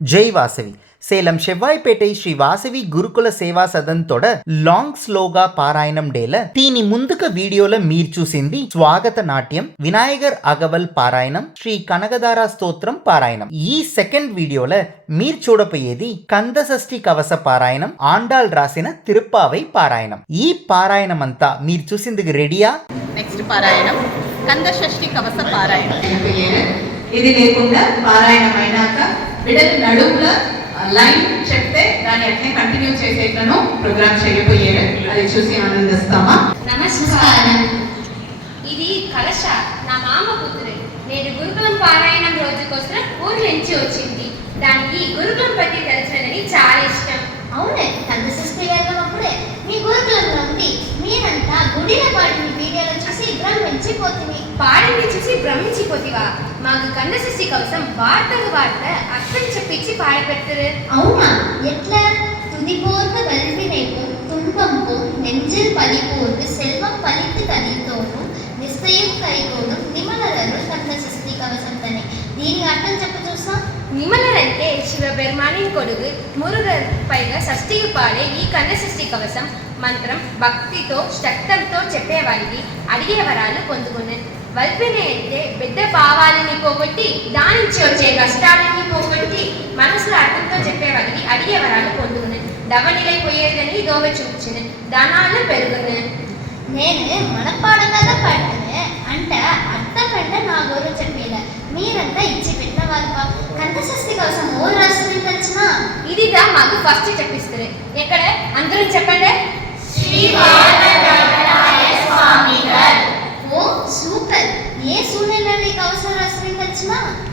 జై వాసవి సేలం షెవ్వాయిపేటై శ్రీ వాసవి గురుకుల సేవా సదన్ తోడ లాంగ్ స్లోగా పారాయణం డేల దీని ముందుక వీడియోలో మీరు చూసింది స్వాగత నాట్యం వినాయగర్ అగవల్ పారాయణం శ్రీ కనకదార స్తోత్రం పారాయణం ఈ సెకండ్ వీడియోలో మీరు చూడపోయేది కందషష్ఠి కవస పారాయణం ఆండాల్ రాసిన తిరుప్పావై పారాయణం ఈ పారాయణం అంతా మీరు చూసింది రెడీయా నెక్స్ట్ పారాయణం కందషష్ఠి కవస పారాయణం ఇది లేకుండా పారాయణం అయినాక బిడ్డలు నడుముల లైన్ చెప్తే దాన్ని అట్లే కంటిన్యూ చేసేట్లను ప్రోగ్రామ్ చేయబోయేది అది చూసి ఆనందిస్తామా? నమస్కారం. ఇది కలశ నా మామ కూతురు. నేను గురుకులం పారాయణం రోజు కోసం ఊరు నుంచి వచ్చింది. దానికి గురుకులం పట్టి తెలిసినదని చాలా ఇష్టం. అవునే కందశిష్టి వెళ్ళినప్పుడే మీ గురుకులంలో ఉంది. మీరంతా గుడిల పాటిని వీడియోలో చూసి భ్రమించిపోతుంది పాడింది చూసి భ్రమించిపోతివా మాకు కన్నసృష్టి కోసం వార్తలు వార్త అర్థం చెప్పించి పాడపెడతారు. అవునా? ఎట్లా? తుదిపోర్త కలిపినేకు తుంపంకు నెంజిల్ పలిపోర్త సెల్వం పలితి తనితోను నిశ్చయం కైకోను నిమలరను కన్నసృష్టి కవసం తనే దీనికి అర్థం చెప్ప చూసా? నిమలరంటే శివబెర్మానిన్ కొడుకు మురుగన్ పైగా షష్ఠికి పాడే ఈ కన్నసృష్టి కవసం మంత్రం భక్తితో శక్తంతో చెప్పేవారికి అడిగే వరాలు పొందుకున్నారు వల్పిని అంటే బిడ్డ భావాలని పోగొట్టి దాని నుంచి వచ్చే కష్టాలని పోగొట్టి మనసులో అర్థంతో చెప్పేవారికి అడిగే వరాలు పొందుకున్నాను దవనిలైపోయేదని దోవ చూపించిన దానాలు పెరుగున్నాను నేను మనపాడంగా పాడుతానే అంటే అర్థం కంటే నా గోరు చెప్పేలా మీరంతా ఇచ్చి పెట్టిన వాళ్ళు కందశస్తి కోసం ఓ రాష్ట్రం తెలిసిన ఇదిదా మాకు ఫస్ట్ చెప్పిస్తారు ఎక్కడ అందరూ చెప్పండి ఓ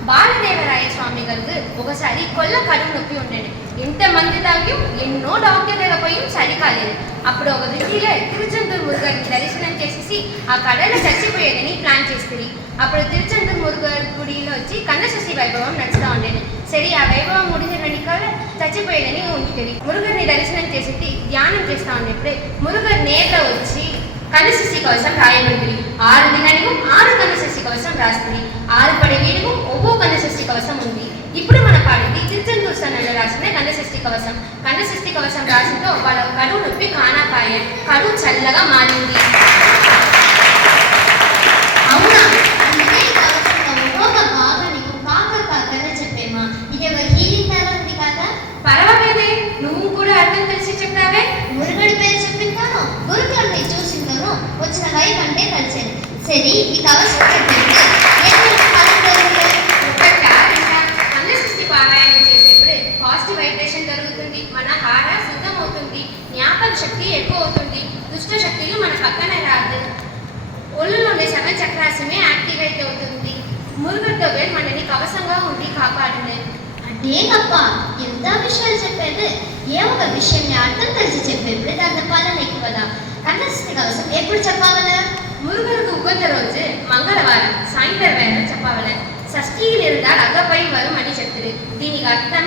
బాలదేవరాయ స్వామి గారికి ఒకసారి కొల్ల కడుపు నొప్పి ఉండేది ఇంత మంది తాగి ఎన్నో డాక్టర్ దగ్గర పోయి సరి కాలేదు అప్పుడు ఒక దిశలో తిరుచందూరు మురుగారికి దర్శనం చేసేసి ఆ కడలో చచ్చిపోయేదని ప్లాన్ చేస్తుంది. అప్పుడు తిరుచందూరు మురుగారి గుడిలో వచ్చి కన్నశశి వైభవం నడుస్తూ ఉండేది. సరే ఆ వైభవం ముడిన వెనుక చచ్చిపోయేదని ఉంటుంది మురుగర్ని దర్శనం చేసి ధ్యానం చేస్తూ ఉన్నప్పుడే మురుగర్ నేర్లో వచ్చి కన్నశశి కోసం రాయబడింది ఆరు దినానికి ఆరు కన్నశశి కోసం రాస్తుంది. ఆరు పడి వీరుకు ఒక్కో కనుసృష్టి కవసం ఉంది. ఇప్పుడు మన పాడింది తిరుచందూరు స్థానంలో రాసిన కనుసృష్టి కవసం కనుసృష్టి కవసం రాసిందో వాళ్ళ కడువు నొప్పి కానాపాయ. కడువు చల్లగా మారింది. అవునా? అందుకే నీకు కాక కాకనే చెప్పేమా ఇది ఒక హీలింగ్ ధర ఉంది కదా? పర్వాలేదే. నువ్వు కూడా అర్థం తెలిసి చెప్పావే. మురుగడి పేరు గురుకులని వచ్చిన వైఫ్ అంటే కలిసేది. సరే ఈ కవచం చెప్పండి ఒళ్ళులో ఉండే సమ చక్రాసమే యాక్టివేట్ అవుతుంది మురుగుతో వేరు మనని కవసంగా ఉండి కాపాడునే అదేనప్ప ఎంత విషయాలు చెప్పేది ఏ ఒక విషయాన్ని అర్థం తెలిసి చెప్పేప్పుడు దాని పాలన ఎక్కువదా కంఠస్థితి కవసం ఎప్పుడు చెప్పావలా మురుగులకు ఉగంద రోజు మంగళవారం సాయంత్రం వేళ చెప్పవలే షష్ఠికి இருந்தால் అగపై వరం అని చెప్తుంది దీనికి అర్థం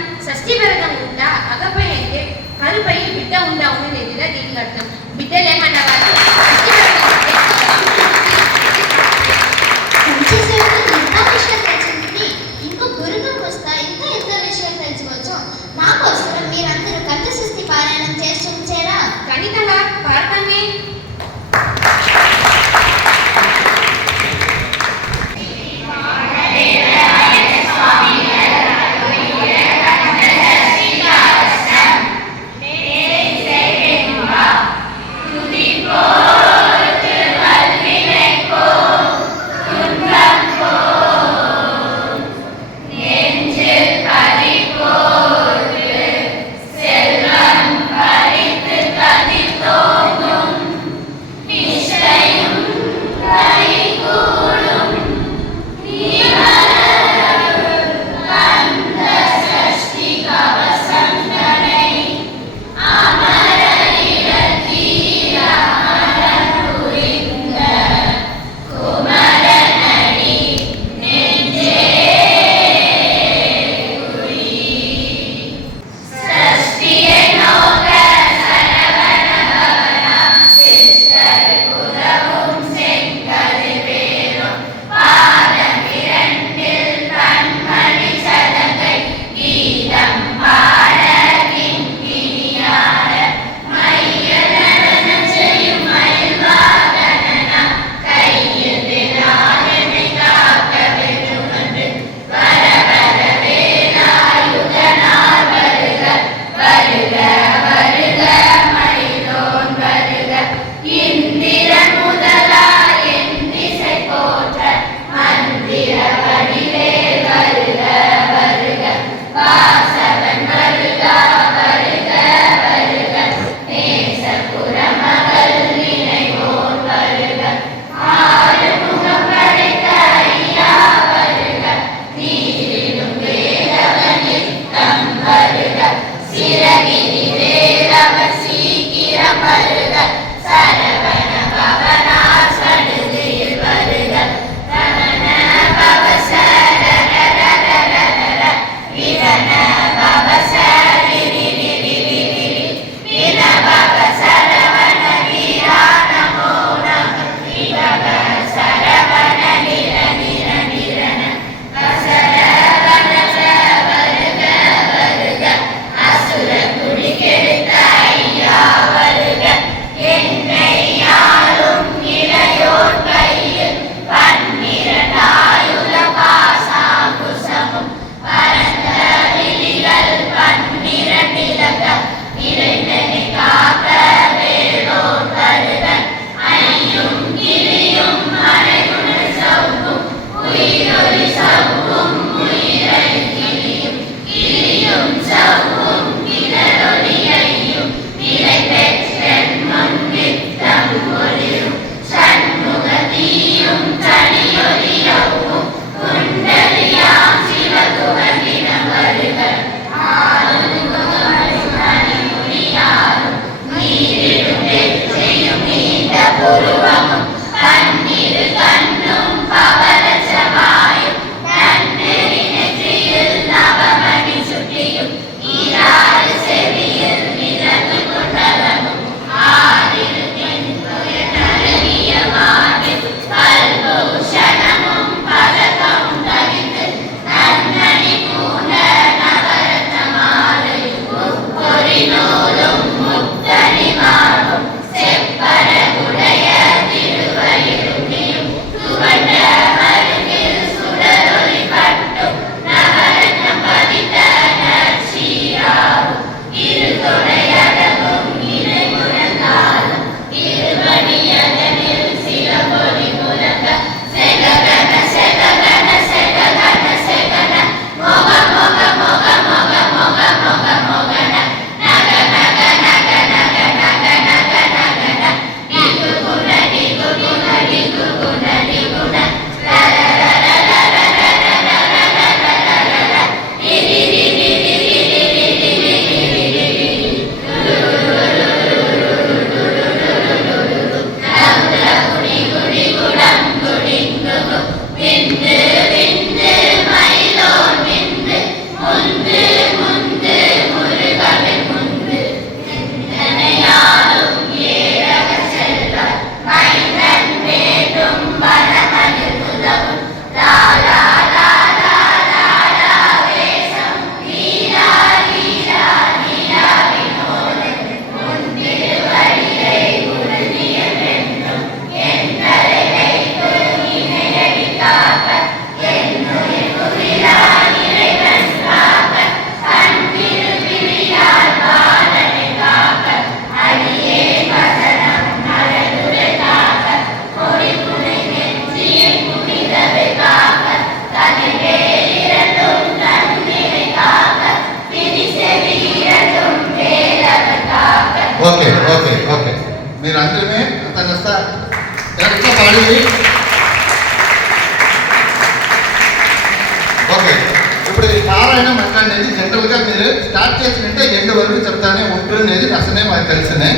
ఇప్పుడు ఈ పారాయణం అనేది జనరల్గా మీరు స్టార్ట్ చేసినట్టే ఎండ్ వరకు చెప్తానే ఉంటుండేది. అసలే మాకు తెలిసినే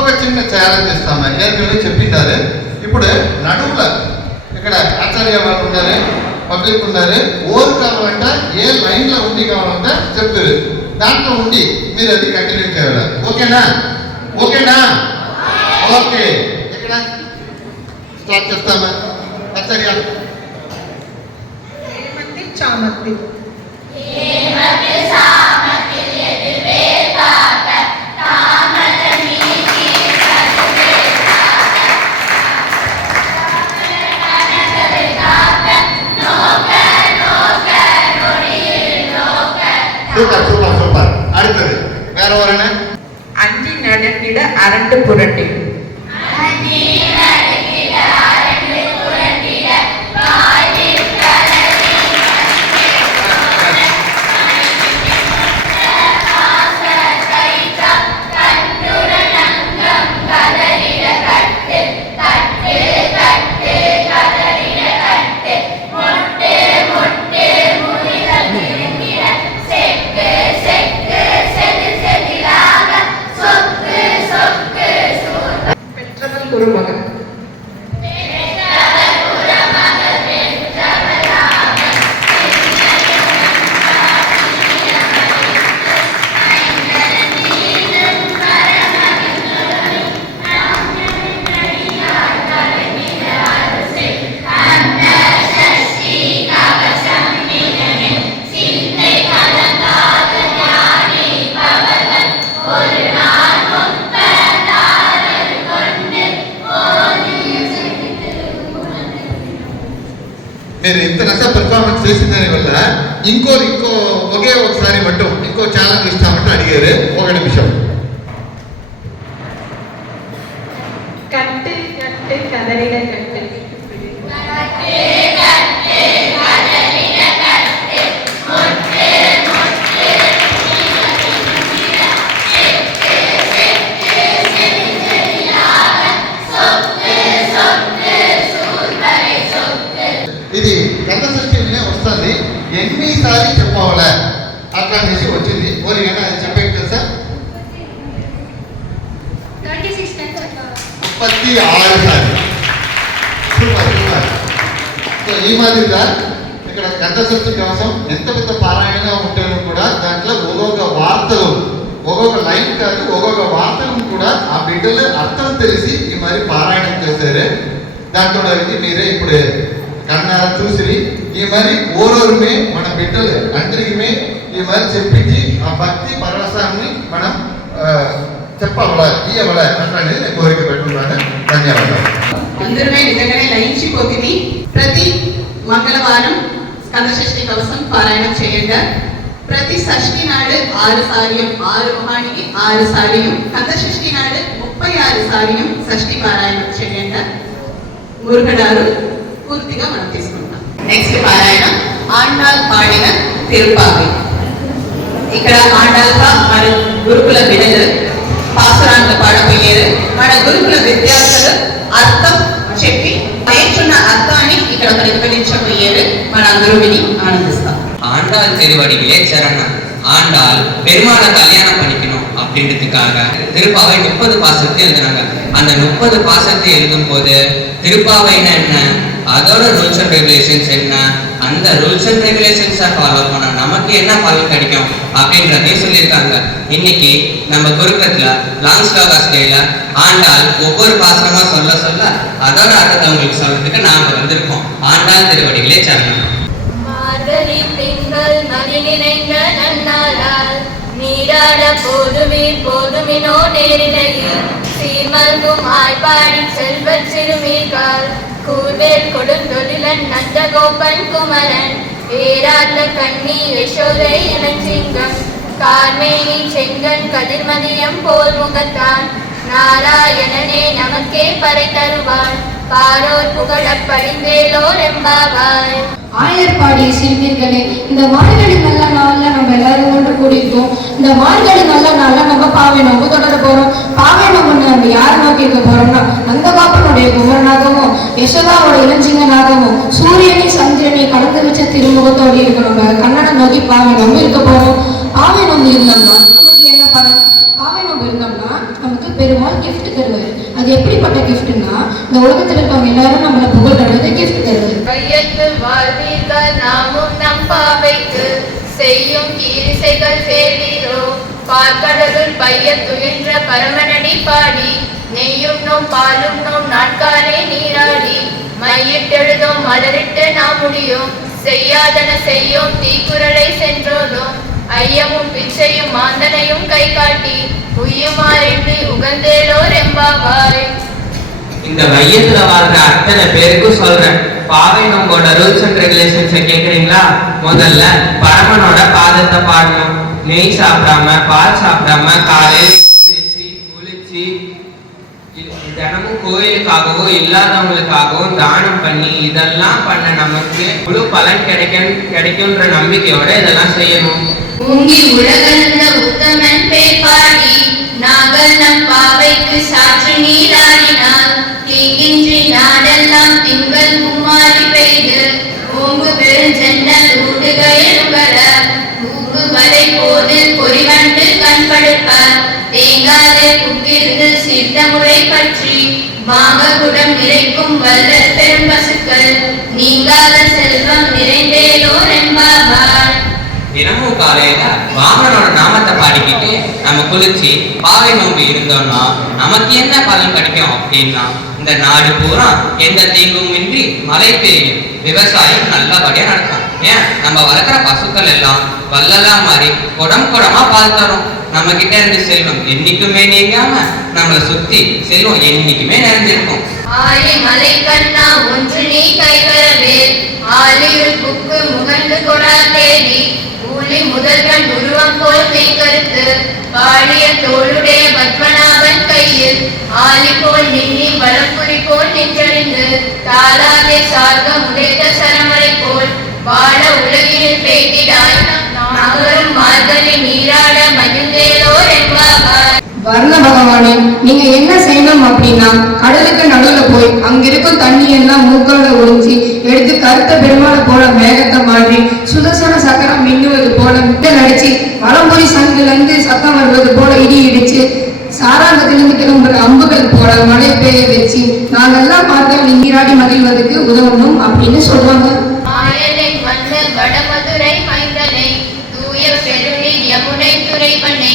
ఒక చిన్న ఛాలెంజ్ ఇస్తాము ఏర్కనే చెప్పిండారు. ఇప్పుడు నడువుల ఇక్కడ ఆచార్య వాళ్ళు ఉండాలి పబ్లిక్ ఉండాలి ఓరు కావాలంటే ఏ లైన్లో ఉండి కావాలంటే చెప్పారు. దాంట్లో ఉండి మీరు అది కంటిన్యూ చేయాలి? ఓకేనా? ఓకేనా? ఓకే. ఇక్కడ స్టార్ట్ చేస్తామా? ఆచార్య. చామంతి. சூப்பர் சூப்பர் சூப்பர் அடுத்தது. வேற ஒரு அஞ்சு நடத்திட அரண்டு புரட்டி. చేసిందని వల్ల ఇంకో ఇంకో ఒకే ఒకసారి మట్టు ఇంకో ఛాలెంజ్ ఇస్తామంటే అడిగారు ఒక నిమిషం முப்பத்தி ఆరు సార్ సో ఈ మాదిరిగా ఇక్కడ గంట సృష్టి కోసం ఎంత పెద్ద పారాయణంగా ఉంటాను కూడా దాంట్లో ఒక్కొక్క వార్తలు ఒక్కొక్క లైన్ కాదు ఒక్కొక్క వార్తలను కూడా ఆ బిడ్డలు అర్థం తెలిసి ఈ మరి పారాయణం చేశారే దాంట్లో ఇది మీరే ఇప్పుడు కన్నారా చూసి ఈ మరి ఓరోరుమే మన బిడ్డలు అందరికీ ఈ మరి చెప్పించి ఆ భక్తి పరవశాన్ని మనం ఆ, చెప్పాలా ఇవ్వాలా అట్లాంటిది నేను కోరిక పెట్టుకున్నాను ధన్యవాదాలు. అందరమే నిజంగానే లయించిపోతుంది ప్రతి మంగళవారం స్కందషష్ఠి కోసం పారాయణం చేయండి. ప్రతి షష్ఠి నాడు ఆరు సార్యం ఆరు మహానికి ఆరు సార్యం కందషష్ఠి నాడు ముప్పై ఆరు సార్యం షష్ఠి పారాయణం చేయండి. మురుగడారు పూర్తిగా మనం తీసుకుంటాం. నెక్స్ట్ పారాయణ ఆండాల్ పాడిన తిరుపావి. ఇక్కడ ఆండాల్గా మన గురుకుల బిడ్డలు మన గురుకుల విద్యార్థులు అర్థం చెప్పి నేర్చున్న అర్థాన్ని ఇక్కడ ప్రతిఫలించబోయేది మన అందరూ విని ఆనందిస్తాం ஆண்டாள் திருவடிகளே சரணம் ஆண்டாள் பெருமாளை கல்யாணம் பண்ணிக்கணும் அப்படின்றதுக்காக திருப்பாவை முப்பது பாசத்தை எழுதுனாங்க அந்த முப்பது பாசத்தை எழுதும் போது திருப்பாவைன்னா என்ன அதோட ரூல்ஸ் அண்ட் ரெகுலேஷன்ஸ் என்ன? அந்த ரூல்ஸ் அண்ட் ரெகுலேஷன்ஸை ஃபாலோ பண்ண நமக்கு என்ன பலன் கிடைக்கும்? அப்படின்றதையும் சொல்லியிருக்காங்க. இன்னைக்கு நம்ம குருக்கத்தில் லாங் ஸ்லோகா ஸ்டேல ஆண்டாள் ஒவ்வொரு பாசனமாக சொல்ல சொல்ல அதோட அர்த்தத்தை உங்களுக்கு சொல்றதுக்கு நாம வந்திருக்கோம். ஆண்டாள் திருவடிகளே சரணம். மார்கழி திங்கள் மதி நிறைந்த நன்னாளால் நீராட போதுமே போதுமினோ நேரிடையில். சீர்மல்கும் ஆய்ப்பாடி செல்வச் சிறுமிகள் கூர்வேல் கொடுந்தொழிலன் நந்தகோபன் குமரன் வேறாட்ட கண்ணி யசோதை இளஞ்சிங்கம் கார்மேனி செங்கன் கதிர்மதியம் போல் முகத்தான் நாராயணனே நமக்கே பறை தருவான். பாரோர் புகழ படிந்தேலோர் எம்பாவாய் ஆயர் பாடிய சிறுமியர்களே இந்த மார்கழி நல்ல நாள்ல நம்ம எல்லாரும் ஒன்று கூடியிருக்கோம். இந்த மார்கழி நல்ல நாள்ல நம்ம பாவை நோம்பு தொடர போறோம். பாவை நோம்பு நம்ம யார் நோக்கி இருக்க போறோம்னா அந்த பாப்பனுடைய குமரனாகவும் யசோதாவோட இளஞ்சிங்கனாகவும் சூரியனை சந்திரனை கடந்து வச்ச திருமுகத்தோடு இருக்க நம்ம கண்ணனை நோக்கி பாவை நோம்பு இருக்க போறோம். பாவை நோம்பு இருந்தோம்னா நமக்கு என்ன பலன்? பாவை இருந்தோம்னா நமக்கு பெருமாள் கிஃப்ட் தருவார். அது எப்படிப்பட்ட கிஃப்ட்னா இந்த உலகத்துல இருக்கவங்க எல்லாரும் நம்மளை புகழ்றது கிஃப்ட் தருவார். வையத்து வாழ்வீர்கள் நாமும் நம் பாவைக்கு செய்யும் கீரிசைகள் சேர்ந்தீரோ பார்க்கடலுள் பைய துயின்ற பரமனடி பாடி நெய்யும் நோம் பாலும் நோம் நாட்காலே நீராடி. மையிட்டெழுதோம் மலரிட்டு நாம் முடியும் செய்யாதன செய்யும் தீக்குறளை சென்றோதும் ஐயமும் பிச்சையும் மாந்தனையும் கை காட்டி உய்யுமாறென்று உகந்தேலோர் எம்பாவாய் இந்த மையத்துல வாழ்ற அத்தனை பேருக்கும் சொல்றேன். பாவை நம்மளோட ரூல்ஸ் அண்ட் ரெகுலேஷன்ஸை கேக்குறீங்களா? முதல்ல பரமனோட பாதத்தை பாடணும். நெய் சாப்பிடாம பால் சாப்பிடாம காலையில குளிச்சு தினமும் கோயிலுக்காகவோ இல்லாதவங்களுக்காகவும் தானம் பண்ணி இதெல்லாம் பண்ண நமக்கு முழு பலன் கிடைக்கும் கிடைக்கும்ன்ற நம்பிக்கையோட இதெல்லாம் செய்யணும். ஓங்கி நம் பாவைக்கு சாற்று நீராடினால் தீங்கின்றி நாடெல்லாம் திங்கள் குமாரி பெய்து ஓங்கு பெருஞ்சென்னல் ஊடுகையில் உகர ஊங்கு வரை போதில் பொறிவண்டு கண்படுப்ப தேங்காதே புக்கிருந்து சித்த முறை பற்றி வாங்க குடம் நிறைக்கும் வல்ல பெரும் பசுக்கள் நீங்காத செல்வம் நிறைந்தேலோர் என்பாவாள் தினமும் காலையில வாமனோட நாமத்தை பாடிக்கிட்டு நம்ம குளிச்சு பாவை நோம்பு இருந்தோம்னா நமக்கு என்ன பலன் கிடைக்கும் அப்படின்னா இந்த நாடு பூரா எந்த தீங்கும் இன்றி மழை பெய்யும். விவசாயம் நல்லபடியா நடக்கும். ஏன்? நம்ம வளர்க்குற பசுக்கள் எல்லாம் வல்லலா மாதிரி குடம் குடமா பால் தரும். நம்ம கிட்ட இருந்து செல்வம் என்னைக்குமே நீங்காம நம்மளை சுத்தி செல்வம் என்னைக்குமே நிறைஞ்சிருக்கும் ஆழி மலை கண்ணா ஒன்று நீ கைவரவே ஆலியுள் புக்கு முகந்து கொடா தேடி ஊழி முதல்வன் உருவம் போல் மெய் கருத்து. பாடிய தோளுடைய பத்மநாபன் கையில் ஆலி போல் நின்னி வலப்புரி போல் நின்றறிந்து தாளாதே சார்க முடைத்த சரமரை போல் வாழ உலகில் பேட்டிடாய். நகரும் மார்கழி நீராட மகிழ்ந்தேலோர் என்பார் வர்ண பகவானே நீங்க என்ன செய்யணும் அப்படின்னா கடலுக்கு நடுவுல போய் அங்க இருக்கும் தண்ணி எல்லாம் மூக்கோட ஒழிஞ்சு எடுத்து கருத்த பெருமாளை போல மேகத்தை மாற்றி சுதர்சன சக்கரம் மின்னுவது போல முட்டை அடிச்சு வலம்புரி சங்குல இருந்து சத்தம் வருவது போல இடி இடிச்சு சாராங்கத்திலிருந்து கிளம்புற அம்புகள் போல மழை பெய்ய வச்சு நாங்கெல்லாம் பார்க்க நீராடி மகிழ்வதற்கு உதவணும் அப்படின்னு சொல்றாங்க ஆயனை மண்ணு வடமதுரை மைந்தனை தூய பெருநீர் யமுனை துறைவனை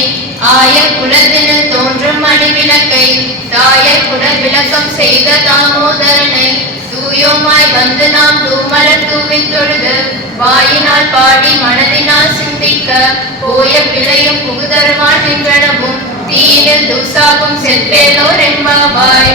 ஆய குலத்தினில் தோன்றும் மணிவிளக்கை தாய குல விளக்கம் செய்த தாமோதரனை தூயோமாய் வந்து நாம் தூமலர் தூவித் தொழுது வாயினால் பாடி மனதினால் சிந்திக்க போய பிழையும் புகுதருமான் நின்றனவும் தீயினில் துசாகும் செல்பேலோர் என்பாவாய்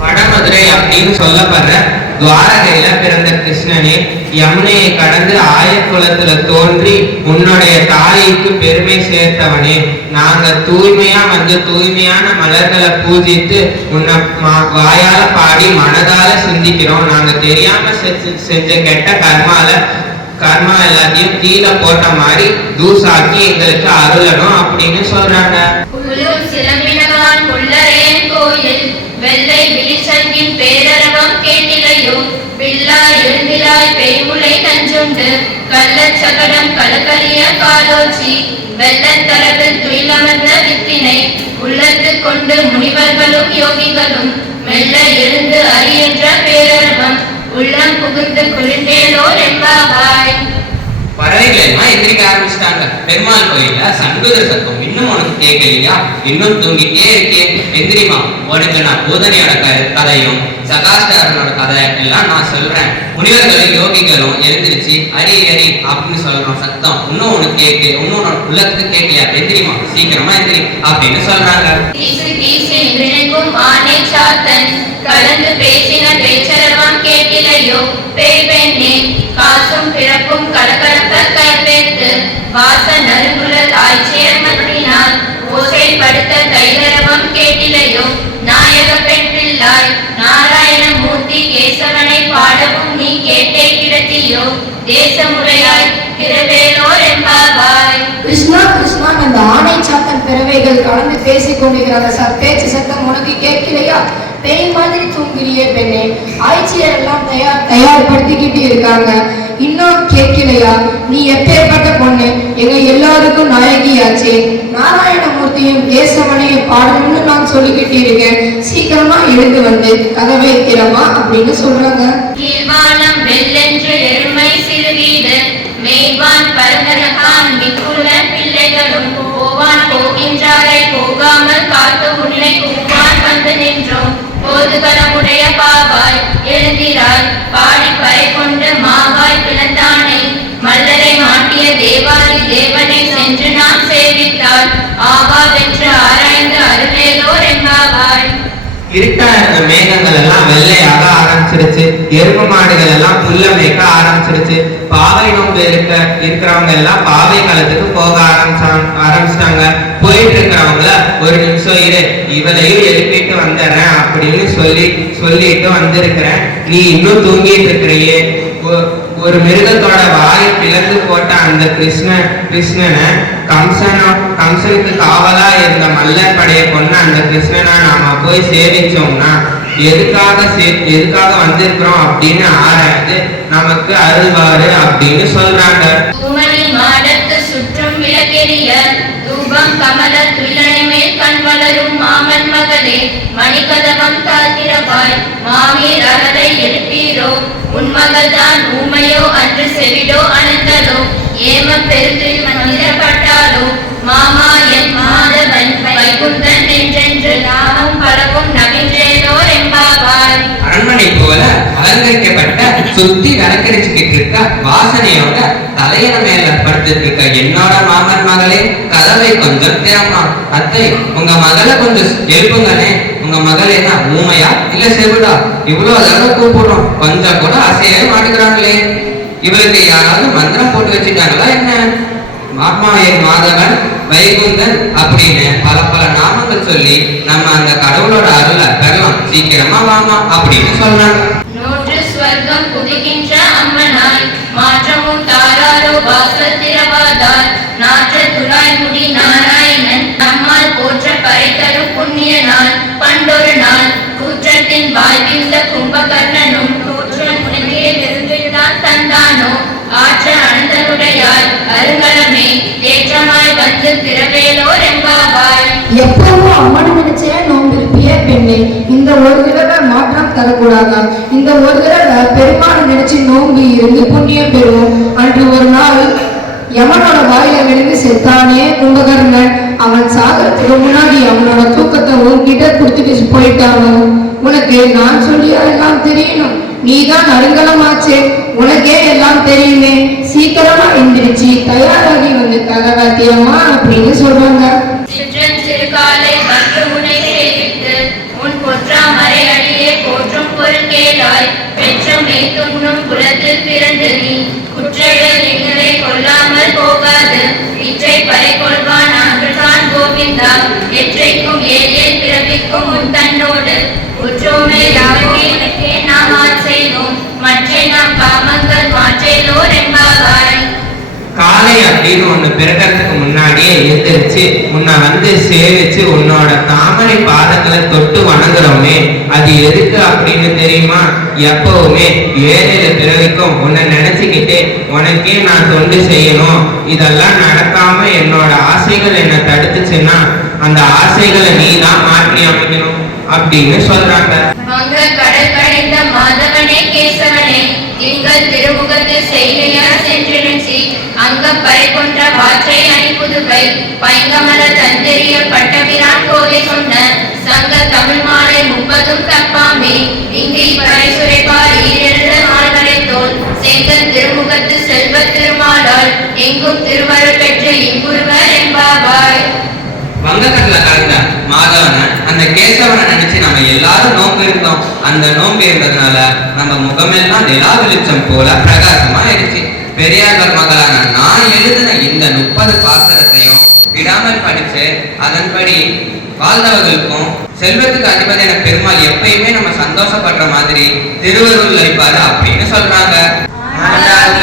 வடமதுரை அப்படின்னு சொல்லப்படுற துவாரகையில பிறந்த கிருஷ்ணனே யமுனையை கடந்து ஆயக்குளத்துல தோன்றி உன்னுடைய தாய்க்கு பெருமை சேர்த்தவனே. நாங்க தூய்மையா வந்து தூய்மையான மலர்களை பூஜித்து உன்னை வாயால பாடி மனதால சிந்திக்கிறோம். நாங்க தெரியாம செஞ்ச- செஞ்ச கெட்ட கர்மால கர்மா எல்லாத்தையும் கீழே போட்ட மாதிரி தூசாக்கி எங்களுக்கு அருளணும் அப்படின்னு சொல்றாங்க. சிலம்பினவான் சிலம்பினகான் கோயில். வெள்ளை விழிச்சங்கின் பேரரவம் கேட்டிலையோ பில்லா எழுந்திலாய் பெய்முளை நஞ்சுண்டு கள்ளச்சகடம் கலக்கலிய காலோச்சி வெள்ளத்தரவில் துயிலமர்ந்த வித்தினை. உள்ளத்து கொண்டு முனிவர்களும் யோகிகளும் மெல்ல எழுந்து அறியன்ற பேரரவம். உள்ளம் புகுந்து குளிர்ந்தேலோர் எம்பாவாய் பறவைகள் எல்லாம் எந்திரிக்க ஆரம்பிச்சிட்டாங்க. பெருமாள் கோயில்ல சண்முக சத்தம் இன்னும் உனக்கு கேட்கலையா? இன்னும் தூங்கிட்டே இருக்கேன் எந்திரிமா உனக்கு நான் போதனையோட க- கதையும் சகாஸ்டாரனோட கதை எல்லாம் நான் சொல்றேன். முனிவர்களும் யோகிகளும் எழுந்திருச்சு அரி அரி அப்படின்னு சொல்றோம் சத்தம். இன்னும் உனக்கு கேட்கு இன்னும் உனக்கு உள்ளத்துக்கு கேட்கலையா? எந்திரிமா சீக்கிரமா எந்திரி அப்படின்னு சொல்றாங்க. சாத்தன். கலந்து பேசின பேச்சரவம் கேட்டிலையோ பேய் பெண்ணே காசும் சாத்தன் கலந்து பேசிக் கொண்டிருக்கிறாங்க சார் பேச்சு சத்தம் உனக்கு கேட்கலையா? பேய் மாதிரி தூங்குறியே பெண்ணே. ஆய்ச்சியர் எல்லாம் தயார் தயார்படுத்திக்கிட்டு இருக்காங்க. இன்னும் கேட்கலையா? நீ எப்பேற்பட்ட பொண்ணு? எங்க எல்லாருக்கும் நாயகியாச்சே. நாராயணமூர்த்தியும் கேசவனையும் பாடணும்னு நான் சொல்லிக்கிட்டு இருக்கேன். சீக்கிரமா எழுந்து வந்து கதவை திறமா அப்படின்னு சொல்றாங்க. இருட்டா இருந்த மேகங்கள் எல்லாம் வெள்ளையாக ஆரம்பிச்சிருச்சு. எருமை மாடுகள் எல்லாம் புல்ல மேய்க்க ஆரம்பிச்சிருச்சு. பாவை நோம்பு இருக்க இருக்கிறவங்க எல்லாம் பாவை காலத்துக்கு போக ஆரம்பிச்சாங்க ஆரம்பிச்சிட்டாங்க. போயிட்டு இருக்கிறவங்கள ஒரு நிமிஷம் இரு இவளையும் எழுப்பிட்டு வந்துடுறேன் அப்படின்னு சொல்லி சொல்லிட்டு வந்திருக்கிறேன். நீ இன்னும் தூங்கிட்டு இருக்கிறியே. ஒரு மிருகத்தோட வாயை பிளந்து போட்ட அந்த கிருஷ்ணன் கிருஷ்ணனை கம்சனோ கம்சனுக்கு காவலா இருந்த மல்லர் படைய கொண்ட அந்த கிருஷ்ணனை நாம போய் சேவிச்சோம்னா எதுக்காக சே எதுக்காக வந்திருக்கிறோம் அப்படின்னு ஆராய்ந்து நமக்கு அருள்வாரு அப்படின்னு சொல்றாங்க. சுற்றும் விளக்கெரிய தூபம் கமல துயிலனை மேல் கண் வளரும் மாமன் மகளே மணிக்கதவம் தாத்திரவாய் மாமீர் அகலை எடுப்பீரோ? உன் மகள்தான் ஊமையோ அன்று செவிடோ அனந்தலோ ஏம பெருந்தில் மந்திரப்பட்டாலோ? மாமா என் மாதவன் வைகுந்தன் என்றென்று நாமும் பரவும் நவின்றேனோர் எம்பாவாய் அரண்மனை போல அலங்கரிக்கப்பட்ட சுத்தி அலங்கரிச்சுக்கிட்டு இருக்க வாசனையோட தலையில மேல படுத்துட்டு இருக்க என்னோட மாமன் மகளே கதவை கொஞ்சம் திறமா அத்தை உங்க மகளை கொஞ்சம் எழுப்புங்களே உங்க மகள் என்ன ஊமையா? இல்ல செவிடா? இவ்வளவு அழகா கூப்பிடுறோம். கொஞ்சம் கூட அசையவே மாட்டேங்கிறாங்களே இவளுக்கு யாராவது மந்திரம் போட்டு வச்சுட்டாங்களா என்ன? மாமாயன் மாதவன் வைகுந்தன் அப்படின்னு பல பல நாமங்கள் சொல்லி நம்ம அந்த கடவுளோட அருளை பெறலாம். சீக்கிரமா வாமா அப்படின்னு சொல்றாங்க. அனந்தனுடையாய் அருங்கலமே தேற்றமாய் வந்து திரவேலோர் எம்பாவாய் எப்பவும் அம்மனை நினைச்சே நோன்பு இருப்பிய பெண்ணே இந்த ஒரு தடவை மாற்றம் தரக்கூடாதா இந்த ஒரு தடவை பெருமாளை நினைச்சு நோன்பு இருந்து புண்ணியம் பெறுவோம். அன்று ஒரு நாள் யமனோட வாயில விழுந்து செத்தானே கும்பகர்ணன். அவன் சாகரத்துக்கு முன்னாடி அவனோட தூக்கத்தை உன்கிட்ட கொடுத்துட்டு போயிட்டானோ உனக்கு நான் சொல்லியா எல்லாம் தெரியணும். நீதான் அருங்கலமாச்சே உனக்கே எல்லாம் தெரியுமே. சீக்கிரமா எந்திரிச்சு தயாராகி வந்து தலகாத்தியம்மா அப்படின்னு சொல்றாங்க. சிற்றன் உன் அடியே போற்றும் பெற்ற பிறந்து நீ. குற்றைகள் எங்களை கொல்லாமல் போகாது. இற்றை பறை கொள்வா கோவிந்தா எற்றைக்கும் ஏழே பிறப்பிக்கும் உன் தன்னோடு. உற்றோமே யாருமே எனக்கே நாம் ஆள் செய்தோம். மற்றை நாம் பாமங்கள் மாற்றேலோர் என்பாவாய் காலை அப்படின்னு ஒண்ணு பிறக்கிறதுக்கு முன்னாடியே எழுந்திரிச்சு உன்னை வந்து சேவிச்சு உன்னோட தாமரை பாதங்களை தொட்டு வணங்குறோமே அது எதுக்கு அப்படின்னு தெரியுமா? எப்பவுமே ஏழையில பிறவிக்கும் உன்னை நினைச்சுக்கிட்டு உனக்கே நான் தொண்டு செய்யணும். இதெல்லாம் நடக்காம இருந்துச்சுன்னா அந்த ஆசைகளை நீ தான் மாற்றி அமைக்கணும் அப்படின்னு சொல்றாங்க. மாதவனே கேசவனே திருமுகத்தில் சென்றிருச்சி அங்க வாற்றை அணிப்புதுவை பைங்கமல தந்தெறிய பட்டபிரான் கோதை சொன்ன சங்க தமிழ் மாலை முப்பதும் தப்பாமே இங்கு பறை ஈரெழுத தோல் செங்கல் திருமுகத்து செல்வ திருமாலால் எங்கும் திருவருள் பெற்ற இங்குருவர் என்பாவாய். வங்கக்கடல கலந்த மாதவனை அந்த கேசவனை நினைச்சு நம்ம எல்லாரும் நோம்பு இருந்தோம். அந்த நோம்பு இருந்ததுனால நம்ம முகமெல்லாம் நிலா வெளிச்சம் போல பிரகாசமா ஆயிடுச்சு பெரியார்கள் மகளான நான் எழுதின இந்த முப்பது பாத்திரத்தையும் விடாமல் படிச்சு அதன்படி வாழ்ந்தவர்களுக்கும் செல்வத்துக்கு அதிபதியான பெருமாள் எப்பயுமே நம்ம சந்தோஷப்படுற மாதிரி திருவருள் அளிப்பாரு அப்படின்னு சொல்றாங்க. ஆண்டாள்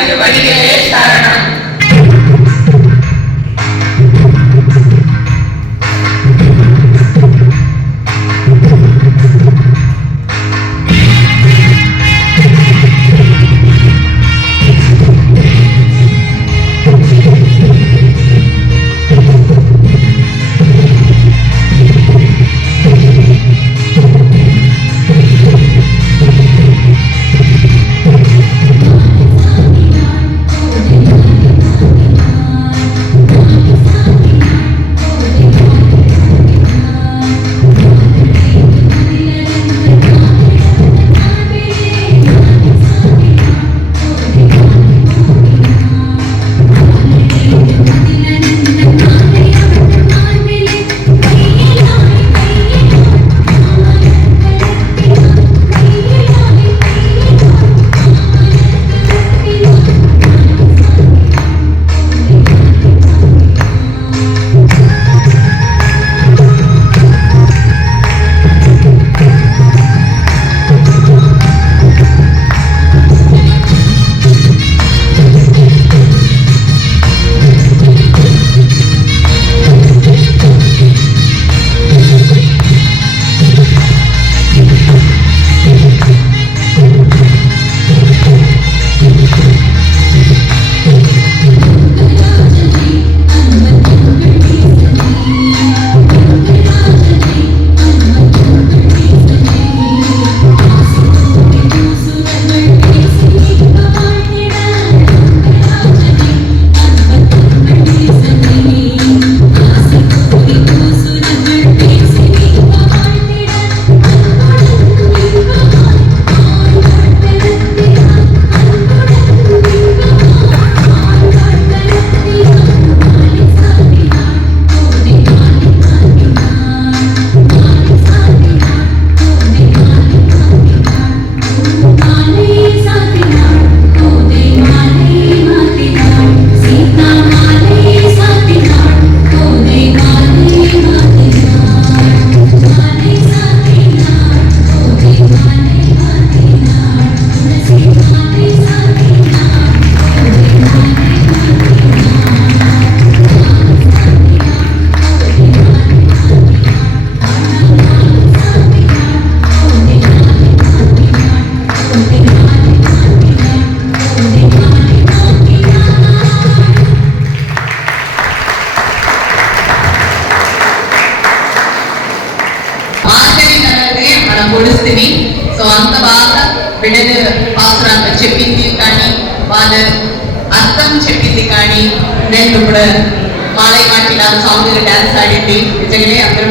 సాంగ్ డాన్స్ ఆడింది నిజంగానే అందరూ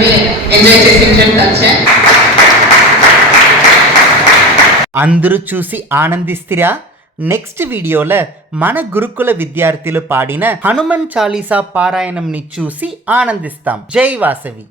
ఎంజాయ్ చేసి వచ్చా అందరూ చూసి ఆనందిస్తిరా నెక్స్ట్ వీడియోలో మన గురుకుల విద్యార్థులు పాడిన హనుమన్ చాలీసా పారాయణంని చూసి ఆనందిస్తాం జై వాసవి